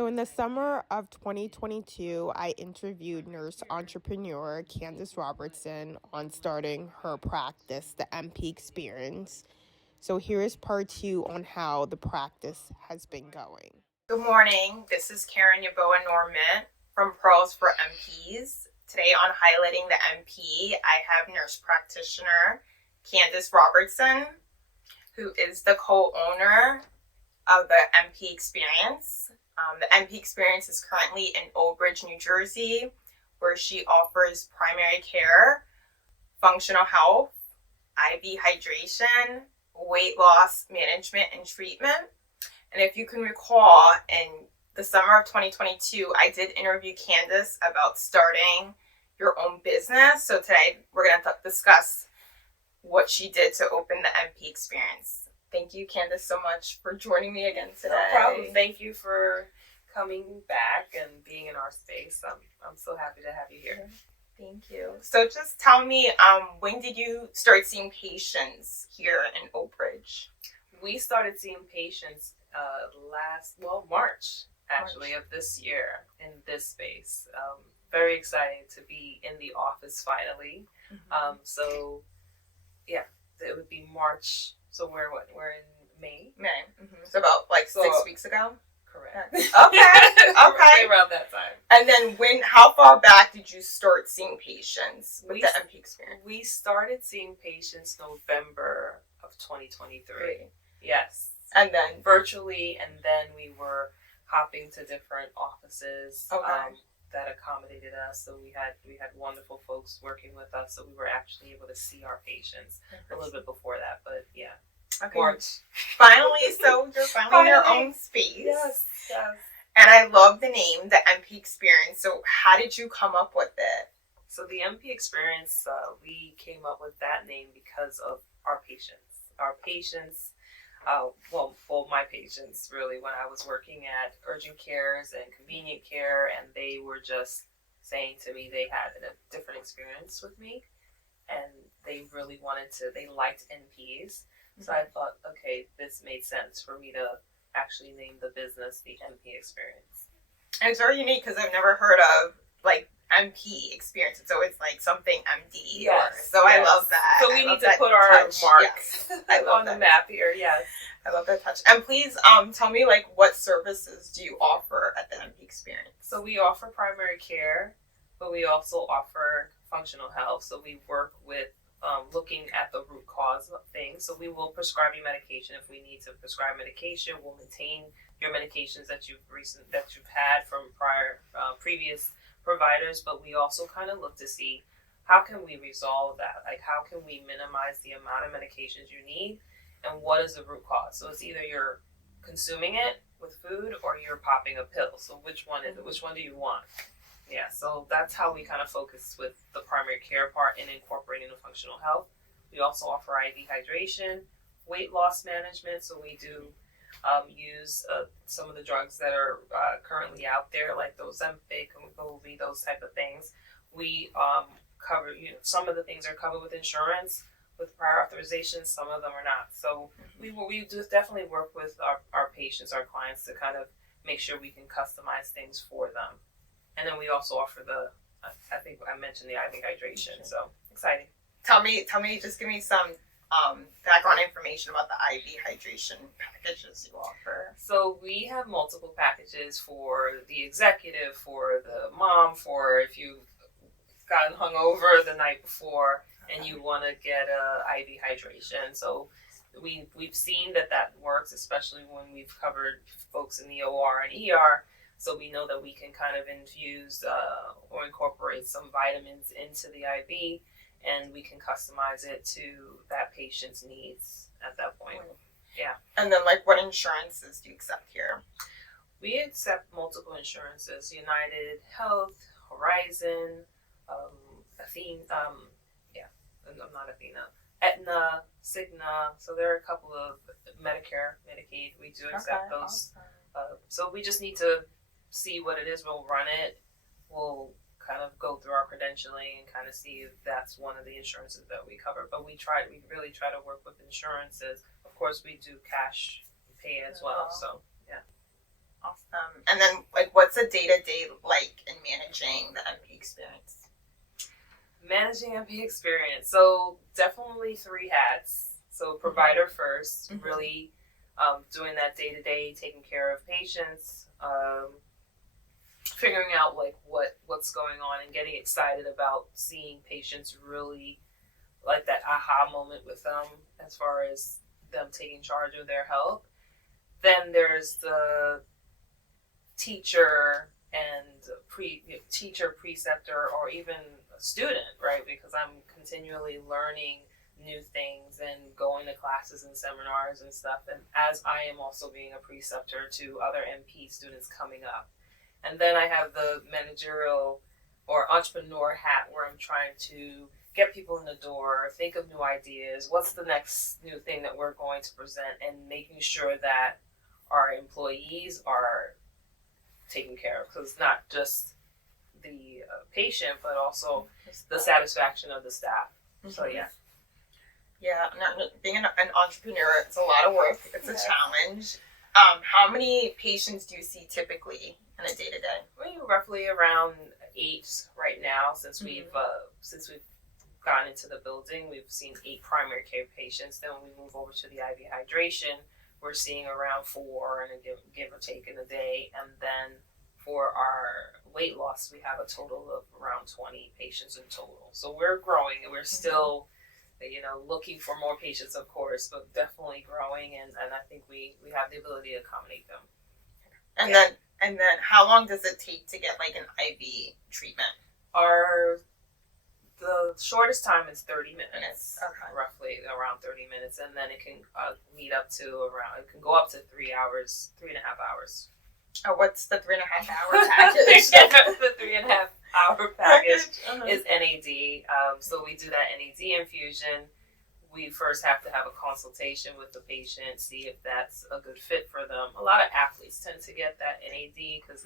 So in the summer of 2022, I interviewed nurse entrepreneur Candice Robertson on starting her practice, the NP Xperience. So here is part 2 on how the practice has been going. Good morning. This is Karen Yaboa Norman from Pearls for MPs. Today on highlighting the MP, I have nurse practitioner Candice Robertson, who is the co-owner of the NP Xperience. The NP Xperience is currently in Old Bridge, New Jersey, where she offers primary care, functional health, IV hydration, weight loss management and treatment. And if you can recall, in the summer of 2022, I did interview Candice about starting your own business. So today we're going to discuss what she did to open the NP Xperience. Thank you, Candice, so much for joining me again today. No problem. Thank you for coming back and being in our space. I'm so happy to have you here. Thank you. So just tell me, when did you start seeing patients here in Oak Ridge? We started seeing patients March of this year in this space. Very excited to be in the office finally. Mm-hmm. So yeah, it would be March. So we're in May. Mm-hmm. So about 6 weeks ago. Correct. Okay. Okay. Around that time. And then how far back did you start seeing patients with the NP Xperience? We started seeing patients November of 2023. Great. Yes. And then virtually, and then we were hopping to different offices that accommodated us. So we had wonderful folks working with us, so we were actually able to see our patients a little bit before that. But yeah, okay. March. Finally, so you're finally in your own space. Yes. And I love the name, the NP Xperience. So how did you come up with it? So the NP Xperience, we came up with that name because of our patients. Our patients. My patients really, when I was working at urgent cares and convenient care, and they were just saying to me they had a different experience with me, and they really they liked NPs. Mm-hmm. So I thought, okay, this made sense for me to actually name the business the NP Xperience. And it's very unique because I've never heard of NP Xperience. It's always something MD. Yes. I love that. So we need to put our mark on the map here. Yes. I love that touch. And please tell me what services do you offer at the NP Xperience? So we offer primary care, but we also offer functional health. So we work with looking at the root cause of things. So we will prescribe you medication if we need to prescribe medication. We'll maintain your medications that you've had from previous providers, but we also kind of look to see how can we resolve that? How can we minimize the amount of medications you need, and what is the root cause? So it's either you're consuming it with food or you're popping a pill. So which one is it? Which one do you want? Yeah, so that's how we kind of focus with the primary care part and incorporating the functional health. We also offer IV hydration, weight loss management. So we do use some of the drugs that are currently out there, like those Ozempic, Wegovy, those type of things. We cover, some of the things are covered with insurance, with prior authorization, some of them are not. So we do definitely work with our patients, our clients, to kind of make sure we can customize things for them. And then we also offer I think I mentioned the IV hydration, so exciting. Tell me, just give me some background information about the IV hydration packages you offer. So we have multiple packages for the executive, for the mom, for if you've gotten hungover the night before and you want to get a IV hydration. So we've seen that works, especially when we've covered folks in the OR and ER. So we know that we can kind of infuse or incorporate some vitamins into the IV, and we can customize it to that patient's needs at that point. Yeah. And then what insurances do you accept here? We accept multiple insurances: United Health, Horizon, Aetna, Cigna. So there are a couple of Medicare, Medicaid. We do accept those. Awesome. So we just need to see what it is. We'll run it. We'll kind of go through our credentialing and kind of see if that's one of the insurances that we cover. But we really try to work with insurances. Of course, we do cash pay as well. So yeah. Awesome. And then, like, what's a day-to-day like in managing the NP experience? Managing NP Xperience. So definitely 3 hats. So provider first, really doing that day-to-day, taking care of patients, figuring out like what's going on and getting excited about seeing patients, really like that aha moment with them as far as them taking charge of their health. Then there's the teacher and teacher, preceptor, or even a student, right? Because I'm continually learning new things and going to classes and seminars and stuff. And as I am also being a preceptor to other NP students coming up. And then I have the managerial or entrepreneur hat where I'm trying to get people in the door, think of new ideas, what's the next new thing that we're going to present, and making sure that our employees are taken care of. Because it's not just the patient, but also the satisfaction of the staff. So yeah. Yeah, being an entrepreneur, it's a lot of work. It's a challenge. How many patients do you see typically in a day-to-day? We're roughly around 8 right now since we've gone into the building. We've seen 8 primary care patients. Then when we move over to the IV hydration, we're seeing around 4 and give or take in a day. And then for our weight loss, we have a total of around 20 patients in total. So we're growing, and we're still looking for more patients, of course, but definitely growing, and I think we have the ability to accommodate them. And then how long does it take to get like an IV treatment? The shortest time is 30 minutes, okay. Roughly around 30 minutes, and then it can it can go up to 3 hours, 3.5 hours. Oh, what's the 3.5 hour package? The 3.5 hour package is NAD. So we do that NAD infusion. We first have to have a consultation with the patient, see if that's a good fit for them. A lot of athletes tend to get that NAD because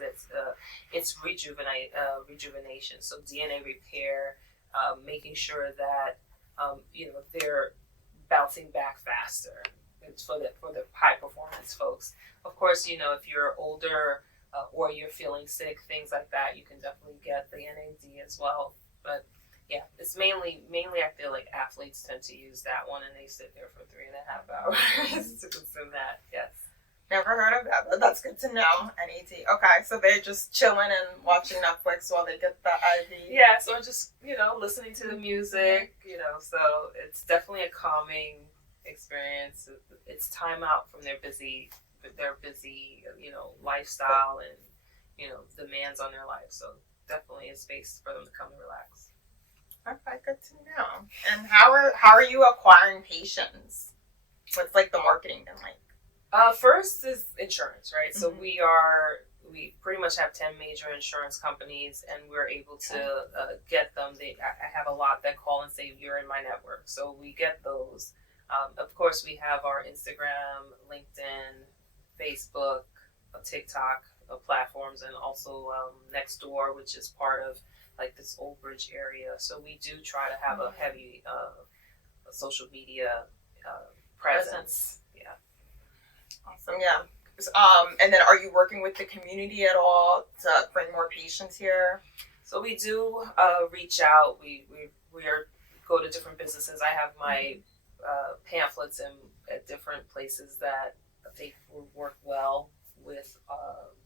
it's rejuvenation. So DNA repair, making sure that they're bouncing back faster. It's for the high performance folks. Of course, if you're older or you're feeling sick, things like that, you can definitely get the NAD as well. But yeah, it's mainly I feel like athletes tend to use that one, and they sit there for 3.5 hours to consume that. Yes. Never heard of that, but that's good to know. NAD. Okay, so they're just chilling and watching Netflix while they get the IV. Yeah, so just listening to the music. So it's definitely a calming experience. It's time out from their busy lifestyle and demands on their life. So definitely a space for them to come and relax. Okay, good to know. And how are you acquiring patients? What's like the marketing been like? First is insurance, right? So we pretty much have 10 major insurance companies, and we're able to get them. I have a lot that call and say, you're in my network. So we get those. Of course, we have our Instagram, LinkedIn, Facebook, TikTok platforms, and also Nextdoor, which is part of like this Old Bridge area. So we do try to have a heavy social media presence. Yeah. Awesome. Yeah. And then are you working with the community at all to bring more patients here? So we do reach out. We go to different businesses. I have my pamphlets at different places that I think will work well with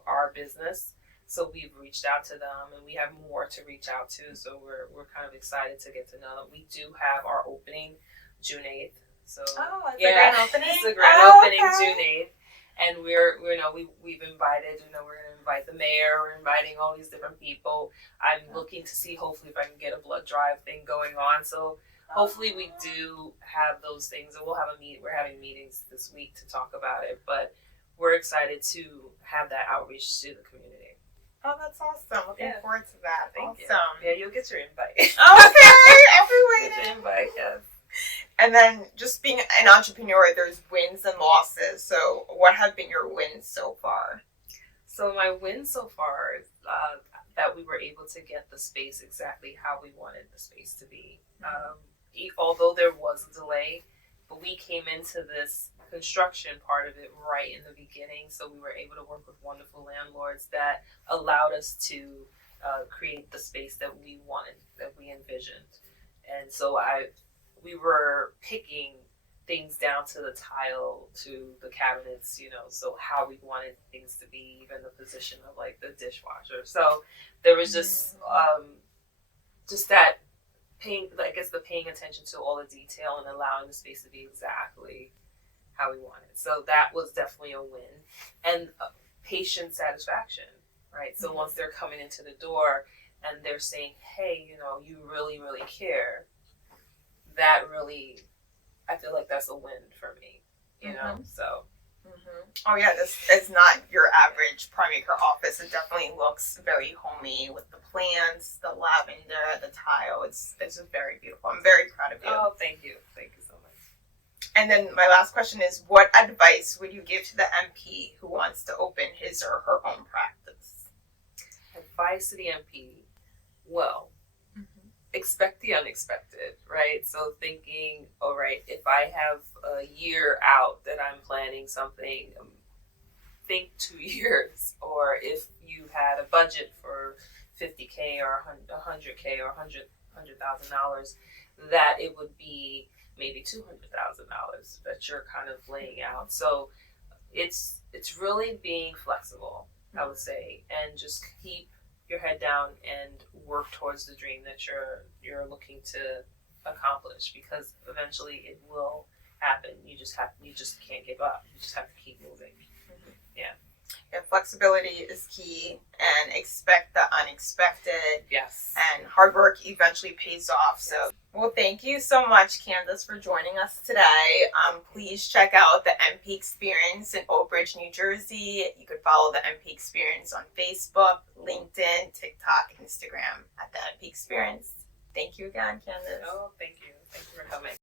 our business. So we've reached out to them, and we have more to reach out to. So we're kind of excited to get to know them. We do have our opening June 8th. So it's a grand opening. It's a grand opening June 8th, and we've invited. We're going to invite the mayor. We're inviting all these different people. I'm looking to see hopefully if I can get a blood drive thing going on. So hopefully we do have those things, and we're having meetings this week to talk about it. But we're excited to have that outreach to the community. Oh, that's awesome. Looking forward to that. Thank you. Awesome. Yeah, you'll get your invite. Okay, I'll be waiting. Get your invite, yes. And then just being an entrepreneur, there's wins and losses. So what have been your wins so far? So my win so far is that we were able to get the space exactly how we wanted the space to be. Although there was a delay, but we came into this construction part of it right in the beginning. So we were able to work with wonderful landlords that allowed us to create the space that we wanted, that we envisioned. And so we were picking things down to the tile, to the cabinets, so how we wanted things to be, even the position of like the dishwasher. So there was just that paying attention to all the detail and allowing the space to be exactly how we wanted. So that was definitely a win. And patient satisfaction, right? So once they're coming into the door and they're saying, hey, you really, really care, that really, I feel like that's a win for me, so. Oh yeah, this is not your average primary care office. It definitely looks very homey with the plants, the lavender, the tile. It's just very beautiful. I'm very proud of you. Oh, thank you so much. And then my last question is, what advice would you give to the NP who wants to open his or her own practice? Advice to the NP, well, expect the unexpected, right? So thinking, all right, if I have a year out that I'm planning something, think 2 years. Or if you had a budget for $50K or $100K or $100,000, that it would be maybe $200,000 that you're kind of laying out. So it's really being flexible, I would say, and just keep your head down and work towards the dream that you're looking to accomplish, because eventually it will happen. You just can't give up. You just have to keep moving. Yeah, flexibility is key, and expect the unexpected. Yes. And hard work eventually pays off. So, well, thank you so much, Candice, for joining us today. Please check out the NP Xperience in Old Bridge, New Jersey. You could follow the NP Xperience on Facebook, LinkedIn, TikTok, Instagram at the NP Xperience. Thank you again, Candice. Oh, thank you. Thank you for coming.